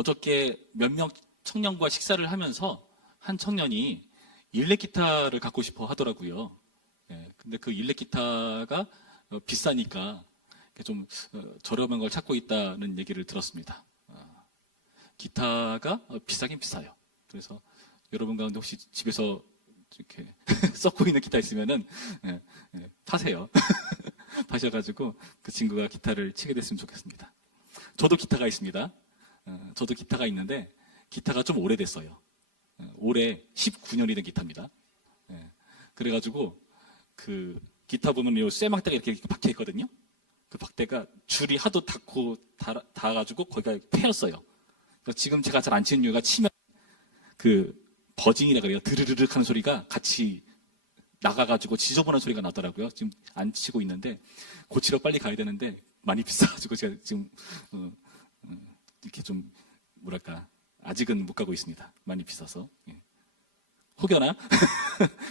어저께 몇 명 청년과 식사를 하면서 한 청년이 일렉 기타를 갖고 싶어 하더라고요. 근데 그 일렉 기타가 비싸니까 좀 저렴한 걸 찾고 있다는 얘기를 들었습니다. 기타가 비싸긴 비싸요. 그래서 여러분 가운데 혹시 집에서 이렇게 썩고 있는 기타 있으면은 파세요. 파셔가지고 그 친구가 기타를 치게 됐으면 좋겠습니다. 저도 기타가 있습니다. 저도 기타가 있는데 기타가 좀 오래됐어요. 올해 19년이 된 기타입니다. 그래가지고 그 기타 보면 요 쇠막대가 이렇게 박혀 있거든요. 그 박대가 줄이 하도 닿아가지고 거기가 패였어요. 지금 제가 잘 안 치는 이유가 치면 그 버징이라 그래요. 드르르륵 하는 소리가 같이 나가가지고 지저분한 소리가 나더라고요. 지금 안 치고 있는데 고치러 빨리 가야 되는데 많이 비싸가지고 제가 지금 이렇게 좀 뭐랄까 아직은 못 가고 있습니다. 많이 비싸서. 혹여나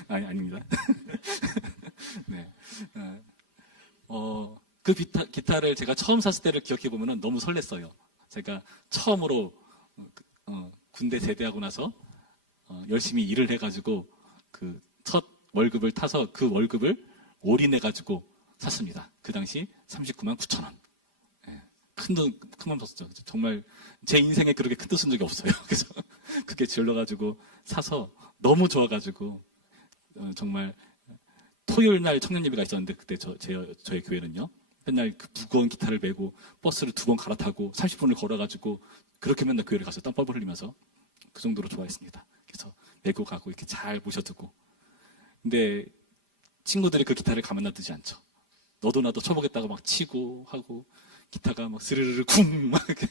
아닙니다. 네. 그 기타를 제가 처음 샀을 때를 기억해 보면은 너무 설렜어요. 제가 처음으로 군대 제대하고 나서 열심히 일을 해가지고 그 첫 월급을 타서 그 월급을 올인해가지고 샀습니다. 그 당시 39만 9천 원. 큰돈 썼죠. 정말 제 인생에 그렇게 큰 돈 쓴 적이 없어요. 그래서 그게 질러가지고 사서 너무 좋아가지고 정말 토요일 날 청년 예배가 있었는데 그때 저희 교회는요. 맨날 그 무거운 기타를 메고 버스를 2번 갈아타고 30분을 걸어가지고 그렇게 맨날 교회를 갔어요. 땀뻘뻘 흘리면서. 그 정도로 좋아했습니다. 그래서 메고 가고 이렇게 잘 모셔두고. 근데 친구들이 그 기타를 가만 놔두지 않죠. 너도 나도 쳐보겠다고 막 치고 하고 기타가 막 스르르르 쿵 막 이렇게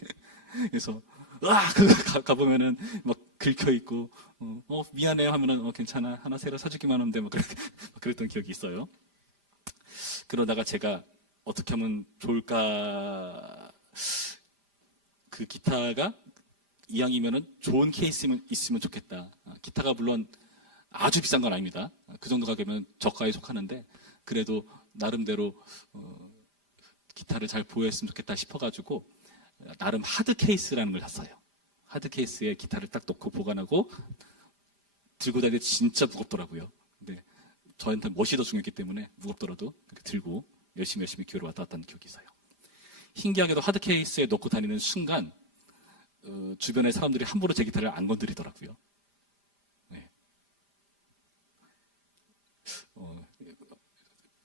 해서 가보면은 막 긁혀 있고 미안해요 하면은 괜찮아 하나 새로 사주기만 하면 돼 막 그랬던 기억이 있어요. 그러다가 제가 어떻게 하면 좋을까 그 기타가 이왕이면은 좋은 케이스 있으면 좋겠다. 기타가 물론 아주 비싼 건 아닙니다. 그 정도 가격이면 저가에 속하는데 그래도 나름대로 기타를 잘 보호했으면 좋겠다 싶어가지고 나름 하드 케이스라는 걸 샀어요. 하드 케이스에 기타를 딱 넣고 보관하고 들고 다니는데 진짜 무겁더라고요. 근데 저한테 멋이 더 중요했기 때문에 무겁더라도 그렇게 들고 열심히 교회를 왔다 갔다 하는 기억이 있어요. 신기하게도 하드 케이스에 넣고 다니는 순간 주변의 사람들이 함부로 제 기타를 안 건드리더라고요.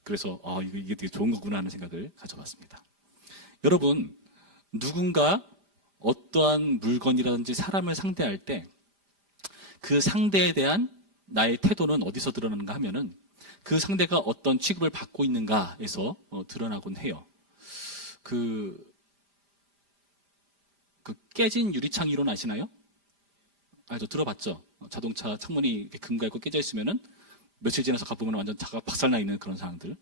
그래서 이게 되게 좋은 거구나 하는 생각을 가져봤습니다. 여러분, 누군가 어떠한 물건이라든지 사람을 상대할 때 그 상대에 대한 나의 태도는 어디서 드러나는가 하면은 그 상대가 어떤 취급을 받고 있는가에서 드러나곤 해요. 그 깨진 유리창 이론 아시나요? 저 들어봤죠? 자동차 창문이 금가 있고 깨져 있으면은 며칠 지나서 가보면 완전 차가 박살나 있는 그런 상황들.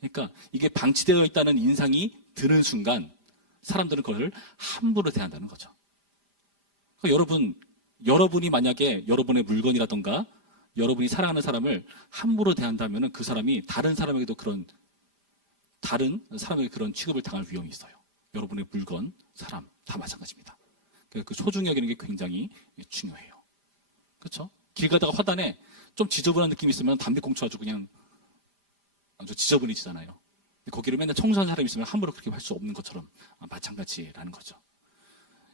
그러니까 이게 방치되어 있다는 인상이 드는 순간 사람들은 그걸 함부로 대한다는 거죠. 그러니까 여러분이 만약에 여러분의 물건이라던가 여러분이 사랑하는 사람을 함부로 대한다면 그 사람이 다른 사람에게 그런 취급을 당할 위험이 있어요. 여러분의 물건, 사람 다 마찬가지입니다. 그 소중히 여기는 게 굉장히 중요해요. 그렇죠? 길 가다가 화단에 좀 지저분한 느낌이 있으면 담배꽁초 아주 그냥 아주 지저분해지잖아요. 거기를 맨날 청소하는 사람이 있으면 함부로 그렇게 할 수 없는 것처럼 마찬가지라는 거죠.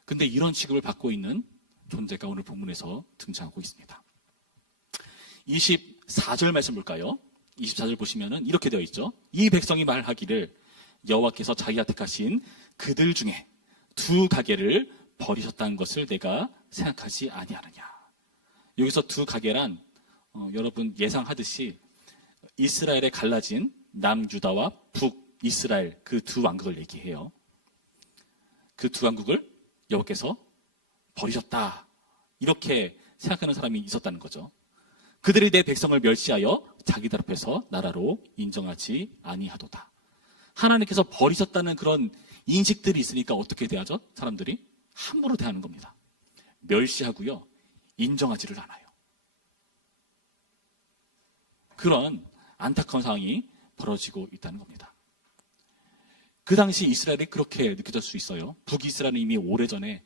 근데 이런 취급을 받고 있는 존재가 오늘 본문에서 등장하고 있습니다. 24절 말씀 볼까요? 24절 보시면은 이렇게 되어 있죠. 이 백성이 말하기를 여호와께서 자기가 택하신 그들 중에 두 가게를 버리셨다는 것을 내가 생각하지 아니하느냐. 여기서 두 가게란 여러분 예상하듯이 이스라엘에 갈라진 남유다와 북이스라엘 그 두 왕국을 얘기해요. 그 두 왕국을 여호와께서 버리셨다. 이렇게 생각하는 사람이 있었다는 거죠. 그들이 내 백성을 멸시하여 자기들 앞에서 나라로 인정하지 아니하도다. 하나님께서 버리셨다는 그런 인식들이 있으니까 어떻게 대하죠? 사람들이 함부로 대하는 겁니다. 멸시하고요. 인정하지를 않아요. 그런 안타까운 상황이 벌어지고 있다는 겁니다. 그 당시 이스라엘이 그렇게 느껴질 수 있어요. 북이스라엘은 이미 오래전에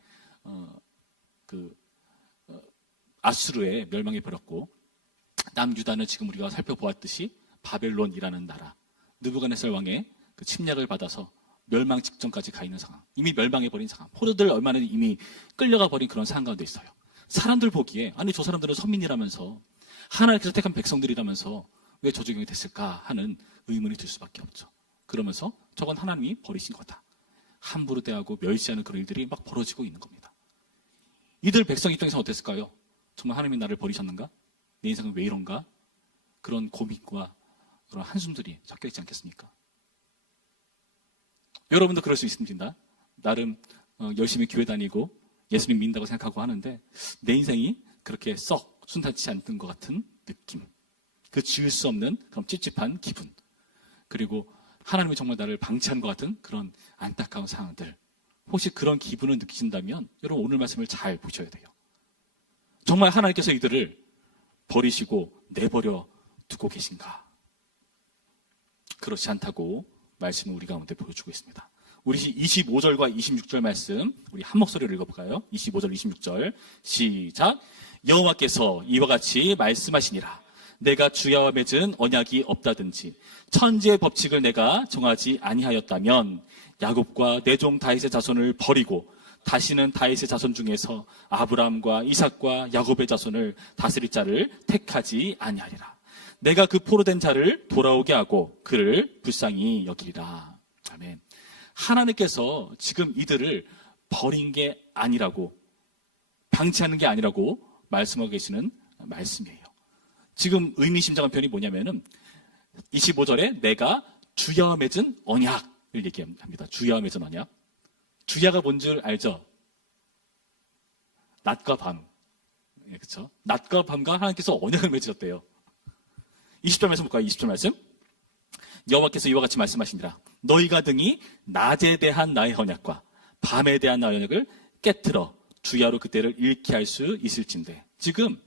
아수르에 멸망해 버렸고, 남유다는 지금 우리가 살펴보았듯이 바벨론이라는 나라, 느부갓네살 왕의 그 침략을 받아서 멸망 직전까지 가 있는 상황, 이미 멸망해 버린 상황, 포로들 얼마나 이미 끌려가 버린 그런 상황 가운데 있어요. 사람들 보기에 아니 저 사람들은 선민이라면서 하나님께서 택한 백성들이라면서 왜 저 지경이 됐을까 하는 의문이 들 수밖에 없죠. 그러면서 저건 하나님이 버리신 거다, 함부로 대하고 멸시하는 그런 일들이 막 벌어지고 있는 겁니다. 이들 백성 입장에서 어땠을까요? 정말 하나님이 나를 버리셨는가? 내 인생은 왜 이런가? 그런 고민과 그런 한숨들이 섞여 있지 않겠습니까? 여러분도 그럴 수 있습니다. 나름 열심히 교회 다니고 예수님 믿는다고 생각하고 하는데 내 인생이 그렇게 썩 순탄치 않던 것 같은 느낌, 그 지을 수 없는 그런 찝찝한 기분, 그리고 하나님이 정말 나를 방치한 것 같은 그런 안타까운 상황들, 혹시 그런 기분을 느끼신다면 여러분 오늘 말씀을 잘 보셔야 돼요. 정말 하나님께서 이들을 버리시고 내버려 두고 계신가? 그렇지 않다고 말씀을 우리 가운데 보여주고 있습니다. 우리 25절과 26절 말씀 우리 한 목소리로 읽어볼까요? 25절 26절 시작. 여호와께서 이와 같이 말씀하시니라. 내가 주야와 맺은 언약이 없다든지 천지의 법칙을 내가 정하지 아니하였다면 야곱과 내 종 다윗의 자손을 버리고 다시는 다윗의 자손 중에서 아브라함과 이삭과 야곱의 자손을 다스릴 자를 택하지 아니하리라. 내가 그 포로된 자를 돌아오게 하고 그를 불쌍히 여기리라. 아멘. 하나님께서 지금 이들을 버린 게 아니라고, 방치하는 게 아니라고 말씀하고 계시는 말씀이에요. 지금 의미심장한 표현이 뭐냐면은 25절에 내가 주야와 맺은 언약을 얘기합니다. 주야와 맺은 언약. 주야가 뭔 줄 알죠? 낮과 밤. 예, 그렇죠? 낮과 밤과 하나님께서 언약을 맺으셨대요. 20절 말씀 볼까요? 20절 말씀. 여호와께서 이와 같이 말씀하시니라. 너희가 등이 낮에 대한 나의 언약과 밤에 대한 나의 언약을 깨트려 주야로 그때를 잃게 할 수 있을진데. 지금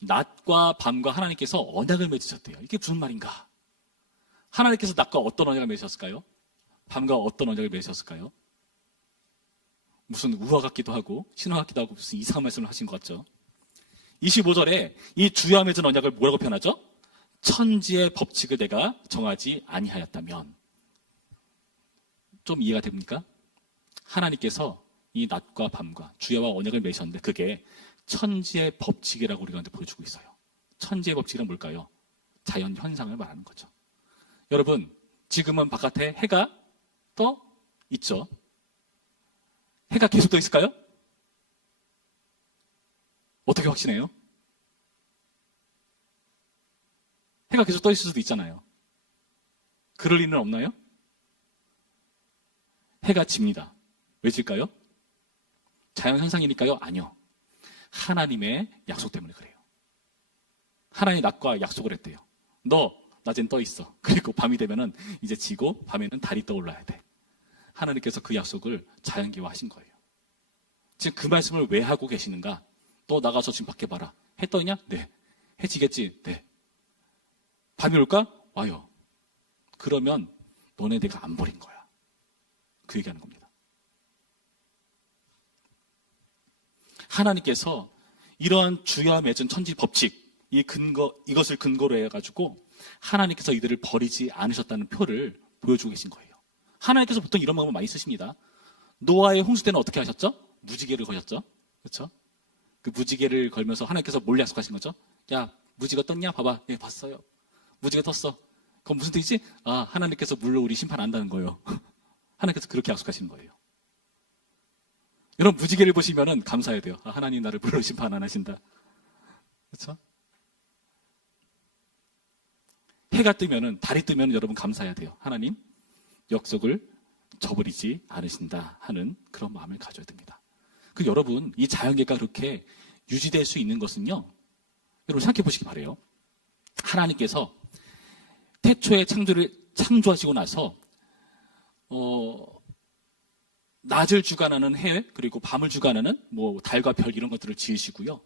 낮과 밤과 하나님께서 언약을 맺으셨대요. 이게 무슨 말인가? 하나님께서 낮과 어떤 언약을 맺으셨을까요? 밤과 어떤 언약을 맺으셨을까요? 무슨 우화 같기도 하고 신화 같기도 하고 무슨 이상한 말씀을 하신 것 같죠. 25절에 이 주야와 맺은 언약을 뭐라고 표현하죠? 천지의 법칙을 내가 정하지 아니하였다면. 좀 이해가 됩니까? 하나님께서 이 낮과 밤과 주야와 언약을 맺으셨는데 그게 천지의 법칙이라고 우리가 보여주고 있어요. 천지의 법칙은 뭘까요? 자연 현상을 말하는 거죠. 여러분, 지금은 바깥에 해가 떠 있죠. 해가 계속 떠 있을까요? 어떻게 확신해요? 해가 계속 떠 있을 수도 있잖아요. 그럴 리는 없나요? 해가 집니다. 왜 질까요? 자연 현상이니까요? 아니요. 하나님의 약속 때문에 그래요. 하나님이 낮과 약속을 했대요. 너 낮엔 떠 있어. 그리고 밤이 되면은 이제 지고 밤에는 달이 떠올라야 돼. 하나님께서 그 약속을 자연기화하신 거예요. 지금 그 말씀을 왜 하고 계시는가? 너 나가서 지금 밖에 봐라. 해 떠있냐? 네. 해 지겠지? 네. 밤이 올까? 와요. 그러면 너네 내가 안 버린 거야. 그 얘기하는 겁니다. 하나님께서 이러한 주야와 맺은 천지 법칙, 이것을 근거로 해가지고 하나님께서 이들을 버리지 않으셨다는 표를 보여주고 계신 거예요. 하나님께서 보통 이런 방법 많이 쓰십니다. 노아의 홍수 때는 어떻게 하셨죠? 무지개를 거셨죠? 그렇죠? 그 무지개를 걸면서 하나님께서 뭘 약속하신 거죠? 야, 무지개 떴냐? 봐봐. 예, 봤어요. 무지개 떴어. 그건 무슨 뜻이지? 아, 하나님께서 물로 우리 심판 안 한다는 거예요. 하나님께서 그렇게 약속하시는 거예요. 여러분, 무지개를 보시면은 감사해야 돼요. 아, 하나님 나를 물로 심판 안 하신다. 그렇죠? 해가 뜨면은, 달이 뜨면은 여러분 감사해야 돼요. 하나님, 약속을 저버리지 않으신다 하는 그런 마음을 가져야 됩니다. 그 여러분, 이 자연계가 그렇게 유지될 수 있는 것은요, 여러분 생각해 보시기 바라요. 하나님께서 태초에 창조하시고 나서 낮을 주관하는 해, 그리고 밤을 주관하는 뭐 달과 별 이런 것들을 지으시고요.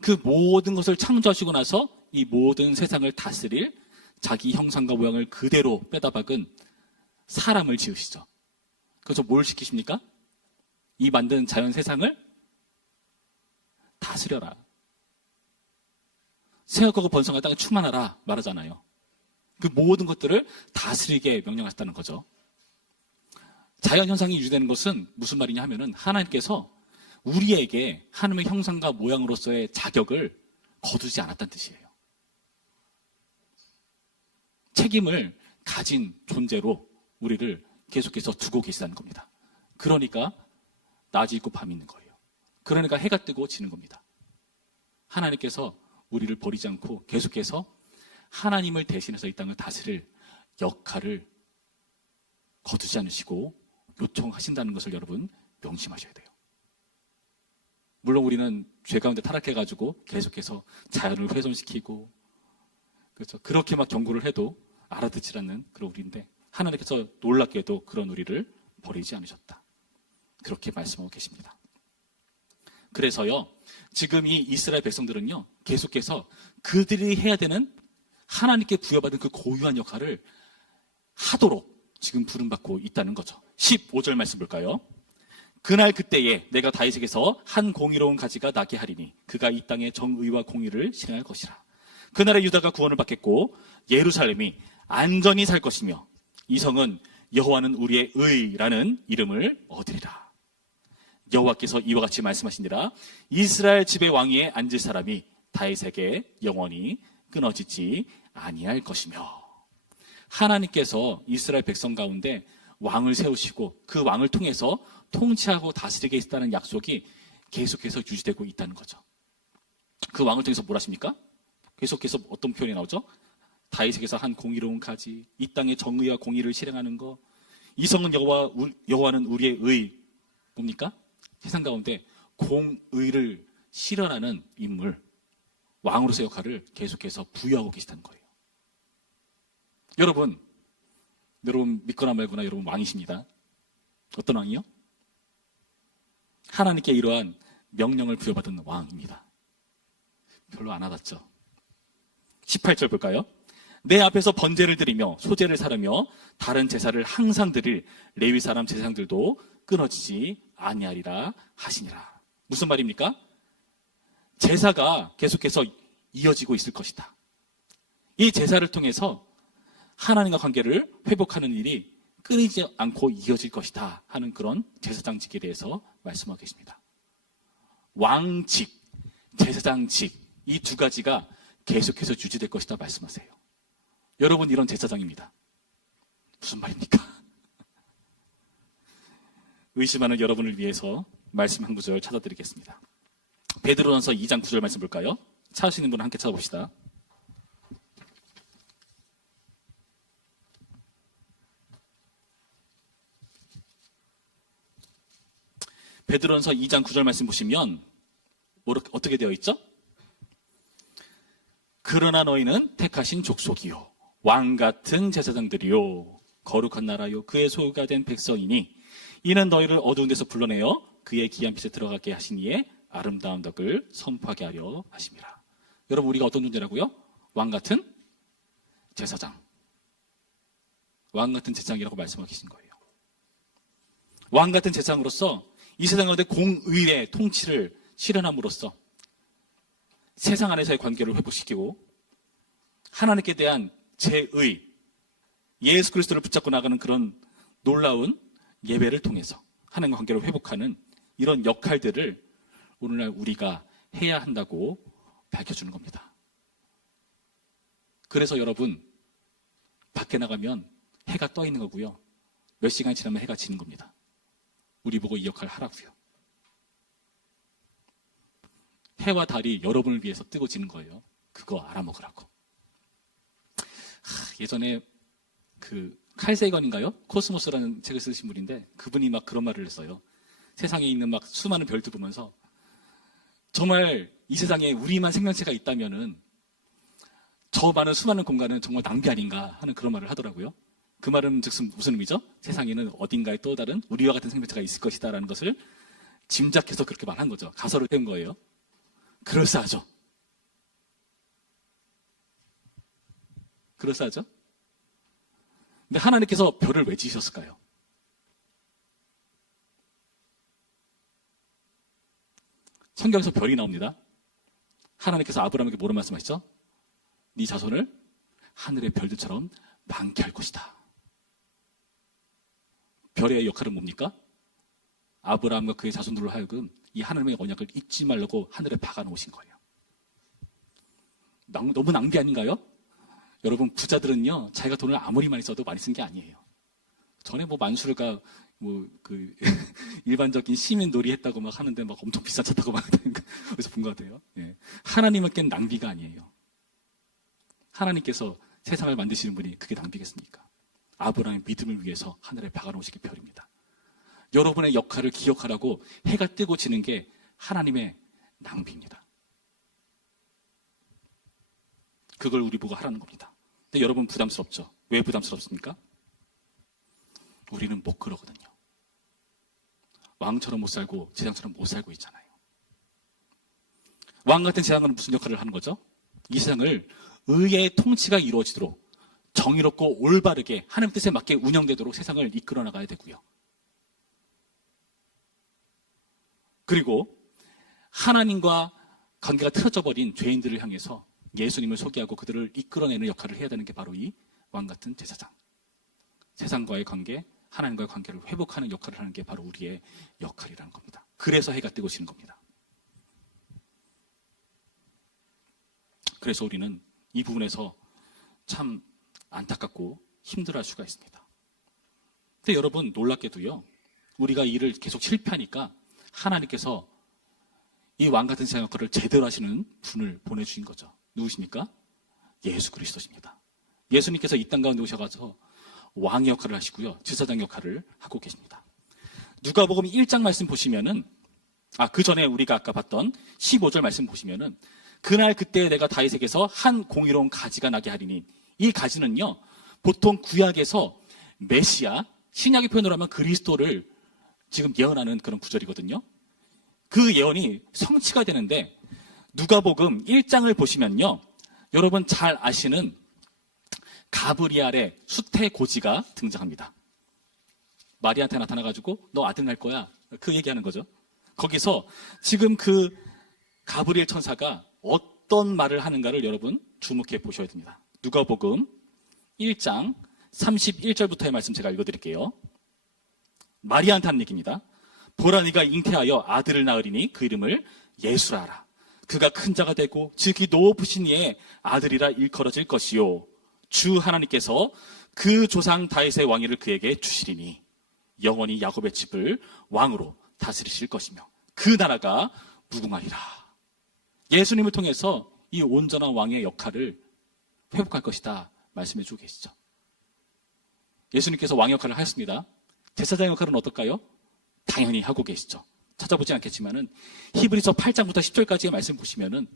그 모든 것을 창조하시고 나서 이 모든 세상을 다스릴 자기 형상과 모양을 그대로 빼다 박은 사람을 지으시죠. 그래서 뭘 시키십니까? 이 만든 자연 세상을 다스려라. 생각하고 번성한 땅에 충만하라 말하잖아요. 그 모든 것들을 다스리게 명령하셨다는 거죠. 자연현상이 유지되는 것은 무슨 말이냐 하면은 하나님께서 우리에게 하나님의 형상과 모양으로서의 자격을 거두지 않았다는 뜻이에요. 책임을 가진 존재로 우리를 계속해서 두고 계시다는 겁니다. 그러니까 낮이 있고 밤이 있는 거예요. 그러니까 해가 뜨고 지는 겁니다. 하나님께서 우리를 버리지 않고 계속해서 하나님을 대신해서 이 땅을 다스릴 역할을 거두지 않으시고 요청하신다는 것을 여러분 명심하셔야 돼요. 물론 우리는 죄 가운데 타락해가지고 계속해서 자연을 훼손시키고, 그렇죠. 그렇게 막 경고를 해도 알아듣지 않는 그런 우리인데, 하나님께서 놀랍게도 그런 우리를 버리지 않으셨다. 그렇게 말씀하고 계십니다. 그래서요, 지금 이 이스라엘 백성들은요, 계속해서 그들이 해야 되는 하나님께 부여받은 그 고유한 역할을 하도록 지금 부름받고 있다는 거죠. 15절 말씀 볼까요? 그날 그때에 내가 다윗에게서 한 공의로운 가지가 나게 하리니 그가 이 땅에 정의와 공의를 실행할 것이라. 그날에 유다가 구원을 받겠고 예루살렘이 안전히 살 것이며 이 성은 여호와는 우리의 의라는 이름을 얻으리라. 여호와께서 이와 같이 말씀하시니라. 이스라엘 집의 왕위에 앉을 사람이 다윗에게 영원히 끊어지지 아니할 것이며. 하나님께서 이스라엘 백성 가운데 왕을 세우시고 그 왕을 통해서 통치하고 다스리게 있다는 약속이 계속해서 유지되고 있다는 거죠. 그 왕을 통해서 뭘 하십니까? 계속해서 어떤 표현이 나오죠? 다윗에게서 한 공의로운 가지, 이 땅에 정의와 공의를 실행하는 거, 이 성은 여호와는 우리의 의, 뭡니까? 세상 가운데 공의를 실현하는 인물, 왕으로서의 역할을 계속해서 부여하고 계시다는 거예요. 여러분 믿거나 말거나 여러분 왕이십니다. 어떤 왕이요? 하나님께 이러한 명령을 부여받은 왕입니다. 별로 안 와닿죠? 18절 볼까요? 내 앞에서 번제를 드리며 소제를 사르며 다른 제사를 항상 드릴 레위 사람 제사장들도 끊어지지 아니하리라 하시니라. 무슨 말입니까? 제사가 계속해서 이어지고 있을 것이다. 이 제사를 통해서 하나님과 관계를 회복하는 일이 끊이지 않고 이어질 것이다 하는 그런 제사장직에 대해서 말씀하고 계십니다. 왕직, 제사장직, 이 두 가지가 계속해서 유지될 것이다 말씀하세요. 여러분 이런 제사장입니다. 무슨 말입니까? 의심하는 여러분을 위해서 말씀 한 구절 찾아드리겠습니다. 베드로전서 2장 9절 말씀 볼까요? 찾으시는 분은 함께 찾아봅시다. 베드로전서 2장 9절 말씀 보시면 어떻게 되어 있죠? 그러나 너희는 택하신 족속이요 왕 같은 제사장들이요 거룩한 나라요 그의 소유가 된 백성이니 이는 너희를 어두운 데서 불러내어 그의 귀한 빛에 들어가게 하신 이의 아름다운 덕을 선포하게 하려 하심이라. 여러분 우리가 어떤 존재라고요? 왕 같은 제사장, 왕 같은 제사장이라고 말씀하고 계신 거예요. 왕 같은 제사장으로서 이 세상 가운데 공의의 통치를 실현함으로써 세상 안에서의 관계를 회복시키고 하나님께 대한 제의, 예수 그리스도를 붙잡고 나가는 그런 놀라운 예배를 통해서 하나님과 관계를 회복하는 이런 역할들을 오늘날 우리가 해야 한다고 밝혀주는 겁니다. 그래서 여러분 밖에 나가면 해가 떠 있는 거고요. 몇 시간이 지나면 해가 지는 겁니다. 우리 보고 이 역할을 하라고요. 해와 달이 여러분을 위해서 뜨고 지는 거예요. 그거 알아먹으라고. 예전에 칼 세이건인가요? 코스모스라는 책을 쓰신 분인데 그분이 막 그런 말을 했어요. 세상에 있는 막 수많은 별들 보면서 정말 이 세상에 우리만 생명체가 있다면은 저 많은 수많은 공간은 정말 낭비 아닌가 하는 그런 말을 하더라고요. 그 말은 즉슨 무슨 의미죠? 세상에는 어딘가에 또 다른 우리와 같은 생명체가 있을 것이다라는 것을 짐작해서 그렇게 말한 거죠. 가설을 세운 거예요. 그럴싸하죠? 그럴싸하죠? 근데 하나님께서 별을 왜 지으셨을까요? 성경에서 별이 나옵니다. 하나님께서 아브라함에게 뭐라 말씀하시죠? 네 자손을 하늘의 별들처럼 많게 할 것이다. 별의 역할은 뭡니까? 아브라함과 그의 자손들로 하여금 이 하나님의 언약을 잊지 말라고 하늘에 박아놓으신 거예요. 너무 낭비 아닌가요? 여러분, 부자들은요, 자기가 돈을 아무리 많이 써도 많이 쓴 게 아니에요. 전에 만수르가 일반적인 시민 놀이 했다고 막 하는데 막 엄청 비싼 차 타고 막 어디서 본 것 같아요. 예. 하나님께는 낭비가 아니에요. 하나님께서 세상을 만드시는 분이 그게 낭비겠습니까? 아브라함의 믿음을 위해서 하늘에 박아놓으시기 별입니다. 여러분의 역할을 기억하라고 해가 뜨고 지는 게 하나님의 낭비입니다. 그걸 우리 보고 하라는 겁니다. 근데 여러분 부담스럽죠? 왜 부담스럽습니까? 우리는 못 그러거든요. 왕처럼 못 살고 제사장처럼 못 살고 있잖아요. 왕 같은 제사장은 무슨 역할을 하는 거죠? 이 세상을 의의 통치가 이루어지도록 정의롭고 올바르게 하나님 뜻에 맞게 운영되도록 세상을 이끌어 나가야 되고요. 그리고 하나님과 관계가 틀어져 버린 죄인들을 향해서 예수님을 소개하고 그들을 이끌어내는 역할을 해야 되는 게 바로 이 왕 같은 제사장. 세상과의 관계, 하나님과의 관계를 회복하는 역할을 하는 게 바로 우리의 역할이라는 겁니다. 그래서 해가 뜨고 지는 겁니다. 그래서 우리는 이 부분에서 참 안타깝고 힘들어할 수가 있습니다. 근데 여러분, 놀랍게도요, 우리가 이 일을 계속 실패하니까 하나님께서 이 왕 같은 세상 역할을 제대로 하시는 분을 보내주신 거죠. 누구십니까? 예수 그리스도십니다. 예수님께서 이 땅 가운데 오셔가서 왕의 역할을 하시고요, 제사장 역할을 하고 계십니다. 누가복음 1장 말씀 보시면은, 그 전에 우리가 아까 봤던 15절 말씀 보시면은, 그날 그때 내가 다윗에게서 한 공의로운 가지가 나게 하리니, 이 가지는요, 보통 구약에서 메시아, 신약의 표현으로 하면 그리스도를 지금 예언하는 그런 구절이거든요. 그 예언이 성취가 되는데, 누가복음 1장을 보시면요, 여러분 잘 아시는 가브리엘의 수태고지가 등장합니다. 마리아한테 나타나가지고 너 아들 날 거야, 그 얘기하는 거죠. 거기서 지금 그 가브리엘 천사가 어떤 말을 하는가를 여러분 주목해 보셔야 됩니다. 누가복음 1장 31절부터의 말씀 제가 읽어드릴게요. 마리아한테 하는 얘기입니다. 보라, 네가 잉태하여 아들을 낳으리니 그 이름을 예수라 하라. 그가 큰 자가 되고 지극히 높으신 이의 아들이라 일컬어질 것이요, 주 하나님께서 그 조상 다윗의 왕위를 그에게 주시리니 영원히 야곱의 집을 왕으로 다스리실 것이며 그 나라가 무궁하리라. 예수님을 통해서 이 온전한 왕의 역할을 회복할 것이다 말씀해 주고 계시죠. 예수님께서 왕의 역할을 하셨습니다. 제사장 역할은 어떨까요? 당연히 하고 계시죠. 찾아보지 않겠지만은 히브리서 8장부터 10절까지의 말씀 보시면은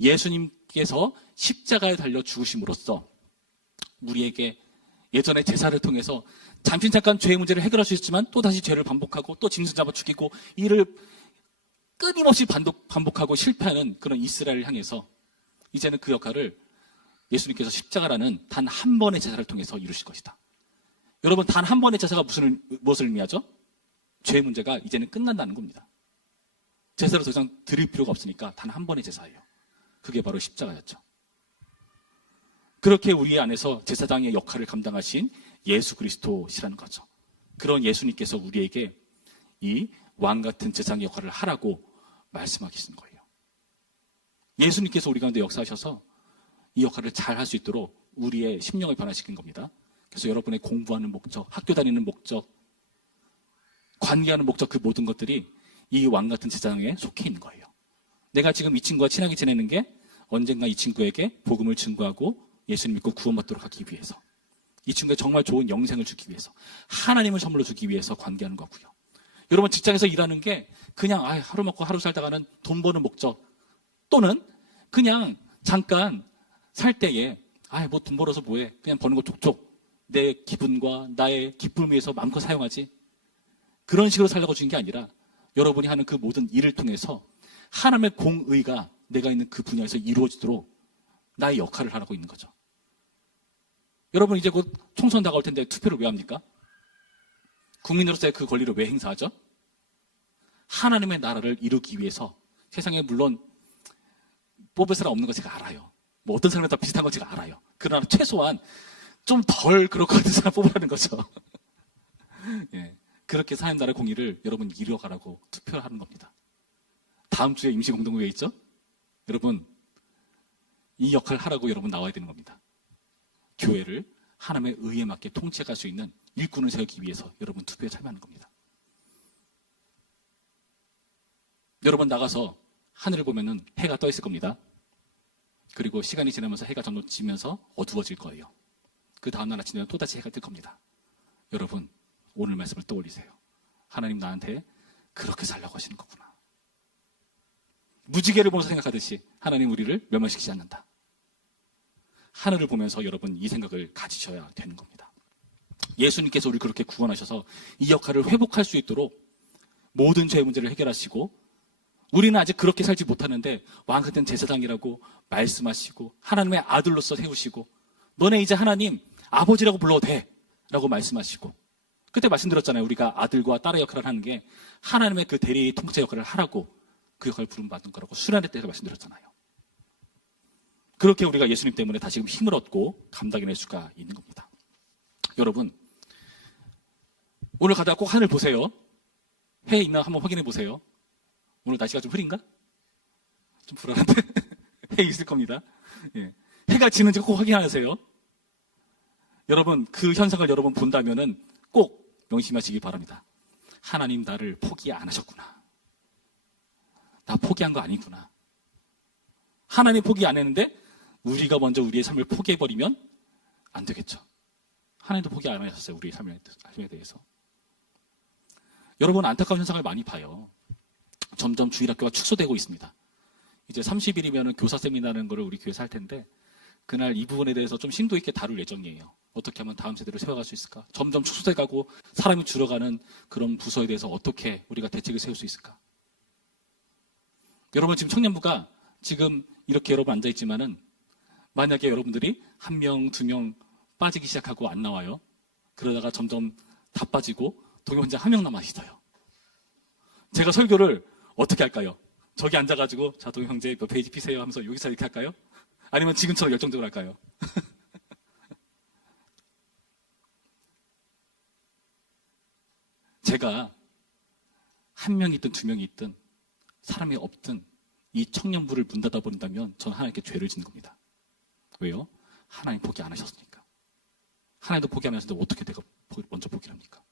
예수님께서 십자가에 달려 죽으심으로써 우리에게 예전에 제사를 통해서 잠깐 죄의 문제를 해결할 수 있지만 또 다시 죄를 반복하고 또 짐승 잡아 죽이고 이를 끊임없이 반복하고 실패하는 그런 이스라엘을 향해서 이제는 그 역할을 예수님께서 십자가라는 단 한 번의 제사를 통해서 이루실 것이다. 여러분, 단 한 번의 제사가 무엇을 의미하죠? 죄의 문제가 이제는 끝난다는 겁니다. 제사를 더 이상 드릴 필요가 없으니까 단 한 번의 제사예요. 그게 바로 십자가였죠. 그렇게 우리 안에서 제사장의 역할을 감당하신 예수 그리스도시라는 거죠. 그런 예수님께서 우리에게 이 왕 같은 제사장의 역할을 하라고 말씀하시는 거예요. 예수님께서 우리 가운데 역사하셔서 이 역할을 잘 할 수 있도록 우리의 심령을 변화시킨 겁니다. 그래서 여러분의 공부하는 목적, 학교 다니는 목적, 관계하는 목적, 그 모든 것들이 이 왕 같은 제사장에 속해 있는 거예요. 내가 지금 이 친구와 친하게 지내는 게 언젠가 이 친구에게 복음을 증거하고 예수님 믿고 구원받도록 하기 위해서, 이 친구에 정말 좋은 영생을 주기 위해서, 하나님을 선물로 주기 위해서 관계하는 거고요. 여러분, 직장에서 일하는 게 그냥 하루 먹고 하루 살다가는 돈 버는 목적, 또는 그냥 잠깐 살 때에 뭐 돈 벌어서 뭐해, 그냥 버는 거 족족 내 기분과 나의 기쁨을 위해서 마음껏 사용하지, 그런 식으로 살려고 준 게 아니라 여러분이 하는 그 모든 일을 통해서 하나님의 공의가 내가 있는 그 분야에서 이루어지도록 나의 역할을 하라고 있는 거죠. 여러분, 이제 곧 총선 다가올 텐데 투표를 왜 합니까? 국민으로서의 그 권리를 왜 행사하죠? 하나님의 나라를 이루기 위해서 세상에 물론 뽑을 사람 없는 거 제가 알아요. 뭐 어떤 사람이 다 비슷한 거 제가 알아요. 그러나 최소한 좀 덜 그럴 것 같은 사람 뽑으라는 거죠. 예, 그렇게 하나님 나라의 공의를 여러분 이루어가라고 투표를 하는 겁니다. 다음 주에 임시공동회의 있죠? 여러분 이 역할을 하라고 여러분 나와야 되는 겁니다. 교회를 하나님의 의에 맞게 통치할 수 있는 일꾼을 세우기 위해서 여러분 투표에 참여하는 겁니다. 여러분 나가서 하늘을 보면은 해가 떠 있을 겁니다. 그리고 시간이 지나면서 해가 점점 지면서 어두워질 거예요. 그 다음날 아침 되면 또다시 해가 뜰 겁니다. 여러분 오늘 말씀을 떠올리세요. 하나님 나한테 그렇게 살라고 하시는 거구나. 무지개를 보면서 생각하듯이 하나님 우리를 멸망시키지 않는다. 하늘을 보면서 여러분 이 생각을 가지셔야 되는 겁니다. 예수님께서 우리를 그렇게 구원하셔서 이 역할을 회복할 수 있도록 모든 죄의 문제를 해결하시고 우리는 아직 그렇게 살지 못하는데 왕같은 제사장이라고 말씀하시고 하나님의 아들로서 세우시고 너네 이제 하나님 아버지라고 불러도 돼 라고 말씀하시고 그때 말씀드렸잖아요. 우리가 아들과 딸의 역할을 하는 게 하나님의 그 대리 통치 역할을 하라고 그 역할을 부름받은 거라고 수련회 때 말씀드렸잖아요. 그렇게 우리가 예수님 때문에 다시금 힘을 얻고 감당해낼 수가 있는 겁니다. 여러분 오늘 가다가 꼭 하늘 보세요. 해 있나 한번 확인해 보세요. 오늘 날씨가 좀 흐린가? 좀 불안한데 해 있을 겁니다. 예. 해가 지는지 꼭 확인하세요. 여러분 그 현상을 여러분 본다면은 꼭 명심하시기 바랍니다. 하나님 나를 포기 안 하셨구나. 나 포기한 거 아니구나. 하나님 포기 안 했는데 우리가 먼저 우리의 삶을 포기해버리면 안 되겠죠. 하나님도 포기 안 하셨어요. 우리의 삶에 대해서. 여러분 안타까운 현상을 많이 봐요. 점점 주일학교가 축소되고 있습니다. 이제 30일이면 교사 세미나라는 거를 우리 교회에서 할 텐데 그날 이 부분에 대해서 좀 심도 있게 다룰 예정이에요. 어떻게 하면 다음 세대를 세워갈 수 있을까? 점점 축소돼가고 사람이 줄어가는 그런 부서에 대해서 어떻게 우리가 대책을 세울 수 있을까? 여러분 지금 청년부가 지금 이렇게 여러분 앉아있지만은 만약에 여러분들이 1명, 2명 빠지기 시작하고 안 나와요. 그러다가 점점 다 빠지고 동영자 1명 남아있어요. 제가 설교를 어떻게 할까요? 저기 앉아가지고 자 동영형제 몇 페이지 피세요 하면서 여기서 이렇게 할까요? 아니면 지금처럼 열정적으로 할까요? 제가 1명이 있든 2명이 있든 사람이 없든 이 청년부를 문 닫아 버린다면 저는 하나님께 죄를 짓는 겁니다. 왜요? 하나님 포기 안 하셨으니까. 하나님도 포기 안 하셨는데 어떻게 내가 먼저 포기를 합니까?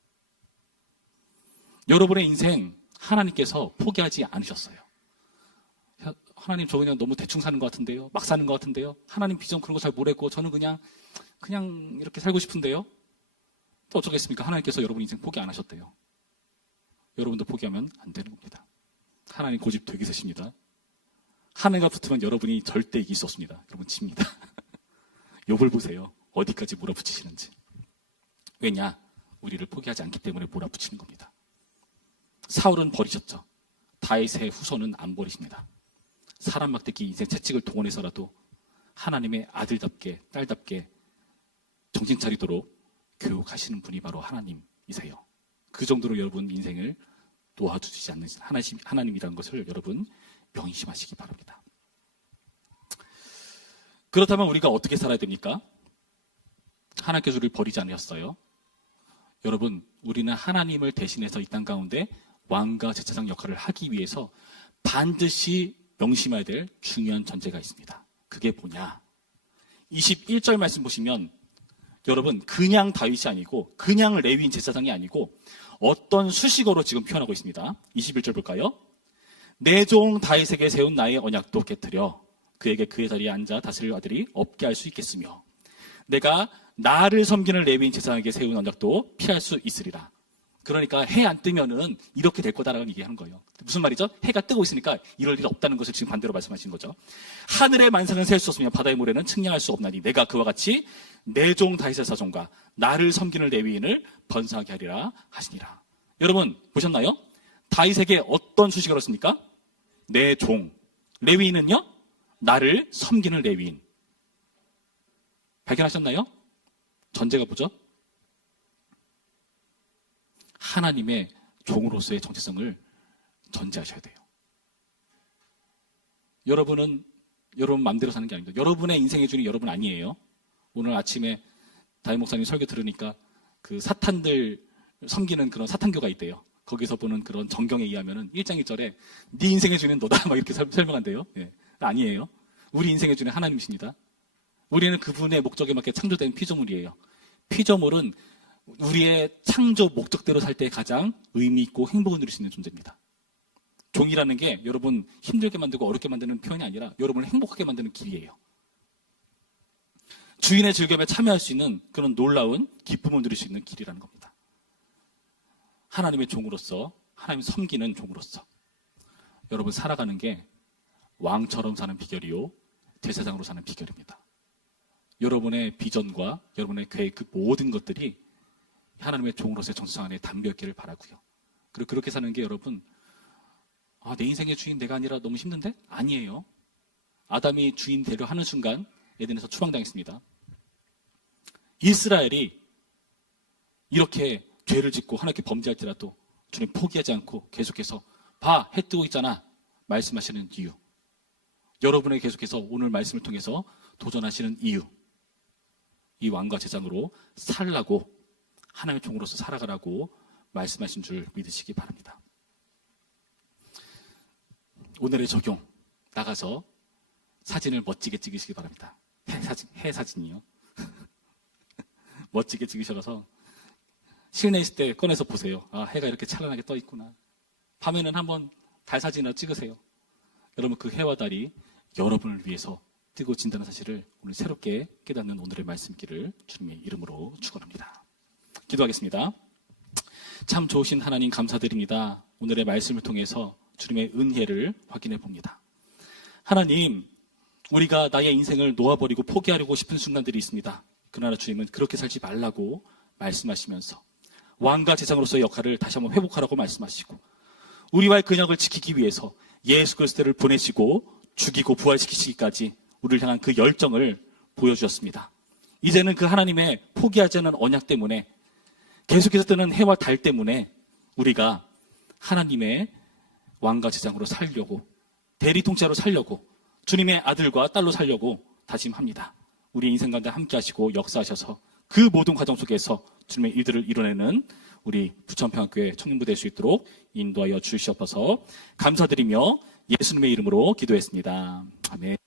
여러분의 인생 하나님께서 포기하지 않으셨어요. 하나님 저 그냥 너무 대충 사는 것 같은데요. 막 사는 것 같은데요. 하나님 비전 그런 거 잘 모르겠고 저는 그냥 이렇게 살고 싶은데요. 또 어쩌겠습니까? 하나님께서 여러분 인생 포기 안 하셨대요. 여러분도 포기하면 안 되는 겁니다. 하나님 고집 되게 세십니다. 하늘과 붙으면 여러분이 절대 이길 수 없습니다. 여러분 집니다. 욥을 보세요. 어디까지 몰아붙이시는지. 왜냐? 우리를 포기하지 않기 때문에 몰아붙이는 겁니다. 사울은 버리셨죠. 다윗의 후손은 안 버리십니다. 사람 막대기 인생 채찍을 동원해서라도 하나님의 아들답게 딸답게 정신 차리도록 교육하시는 분이 바로 하나님이세요. 그 정도로 여러분 인생을 놓아주시지 않는 하나님이라는 것을 여러분 명심하시기 바랍니다. 그렇다면 우리가 어떻게 살아야 됩니까? 하나님께서 우리를 버리지 않으셨어요. 여러분 우리는 하나님을 대신해서 이 땅 가운데 왕과 제사장 역할을 하기 위해서 반드시 명심해야 될 중요한 전제가 있습니다. 그게 뭐냐? 21절 말씀 보시면 여러분 그냥 다윗이 아니고 그냥 레위인 제사장이 아니고 어떤 수식어로 지금 표현하고 있습니다. 21절 볼까요? 내 종 다윗에게 세운 나의 언약도 깨트려 그에게 그의 자리에 앉아 다스릴 아들이 없게 할 수 있겠으며 내가 나를 섬기는 레위인 제사장에게 세운 언약도 피할 수 있으리라. 그러니까 해 안 뜨면은 이렇게 될 거다라고 얘기하는 거예요. 무슨 말이죠? 해가 뜨고 있으니까 이럴 일 없다는 것을 지금 반대로 말씀하시는 거죠. 하늘의 만상은 셀 수 없으며 바다의 모래는 측량할 수 없나니 내가 그와 같이 내 종 다윗의 사종과 나를 섬기는 레위인을 번성하게 하리라 하시니라. 여러분 보셨나요? 다윗에게 어떤 수식어를 씁니까? 내 종. 레위인은요? 나를 섬기는 레위인. 발견하셨나요? 전제가 뭐죠? 하나님의 종으로서의 정체성을 전제하셔야 돼요. 여러분은 여러분 마음대로 사는 게 아닙니다. 여러분의 인생의 주인이 여러분 아니에요. 오늘 아침에 다임 목사님 설교 들으니까 그 사탄들 섬기는 그런 사탄교가 있대요. 거기서 보는 그런 정경에 의하면은 1장 1절에 네 인생의 주인은 너다 막 이렇게 설명한대요. 예. 아니에요. 우리 인생의 주인은 하나님이십니다. 우리는 그분의 목적에 맞게 창조된 피조물이에요. 피조물은 우리의 창조 목적대로 살 때 가장 의미 있고 행복을 누릴 수 있는 존재입니다. 종이라는 게 여러분 힘들게 만들고 어렵게 만드는 표현이 아니라 여러분을 행복하게 만드는 길이에요. 주인의 즐거움에 참여할 수 있는 그런 놀라운 기쁨을 누릴 수 있는 길이라는 겁니다. 하나님의 종으로서, 하나님 섬기는 종으로서 여러분 살아가는 게 왕처럼 사는 비결이요, 제사장으로 사는 비결입니다. 여러분의 비전과 여러분의 계획 그 모든 것들이 하나님의 종으로서의 정체성 안에 담겨있기를 바라고요. 그리고 그렇게 사는 게 여러분 내 인생의 주인 내가 아니라 너무 힘든데? 아니에요. 아담이 주인 되려 하는 순간 에덴에서 추방당했습니다. 이스라엘이 이렇게 죄를 짓고 하나님께 범죄할지라도 주님 포기하지 않고 계속해서 봐, 해 뜨고 있잖아 말씀하시는 이유, 여러분에게 계속해서 오늘 말씀을 통해서 도전하시는 이유, 이 왕과 제장으로 살라고 하나님의 종으로서 살아가라고 말씀하신 줄 믿으시기 바랍니다. 오늘의 적용, 나가서 사진을 멋지게 찍으시기 바랍니다. 해 사진이요. 멋지게 찍으셔서 실내에 있을 때 꺼내서 보세요. 해가 이렇게 찬란하게 떠 있구나. 밤에는 한번 달 사진이나 찍으세요. 여러분 그 해와 달이 여러분을 위해서 뜨고 진다는 사실을 오늘 새롭게 깨닫는 오늘의 말씀기를 주님의 이름으로 축원합니다. 기도하겠습니다. 참 좋으신 하나님 감사드립니다. 오늘의 말씀을 통해서 주님의 은혜를 확인해 봅니다. 하나님, 우리가 나의 인생을 놓아버리고 포기하려고 싶은 순간들이 있습니다. 그러나 주님은 그렇게 살지 말라고 말씀하시면서 왕과 제장으로서의 역할을 다시 한번 회복하라고 말씀하시고 우리와의 근약을 지키기 위해서 예수 그리스도를 보내시고 죽이고 부활시키시기까지 우리를 향한 그 열정을 보여주셨습니다. 이제는 그 하나님의 포기하지 않은 언약 때문에 계속해서 뜨는 해와 달 때문에 우리가 하나님의 왕과 제장으로 살려고, 대리통치자로 살려고, 주님의 아들과 딸로 살려고 다짐합니다. 우리 인생 가운데 함께 하시고 역사하셔서 그 모든 과정 속에서 주님의 일들을 이뤄내는 우리 부천평화교회 청년부 될 수 있도록 인도하여 주시옵소서. 감사드리며 예수님의 이름으로 기도했습니다. 아멘.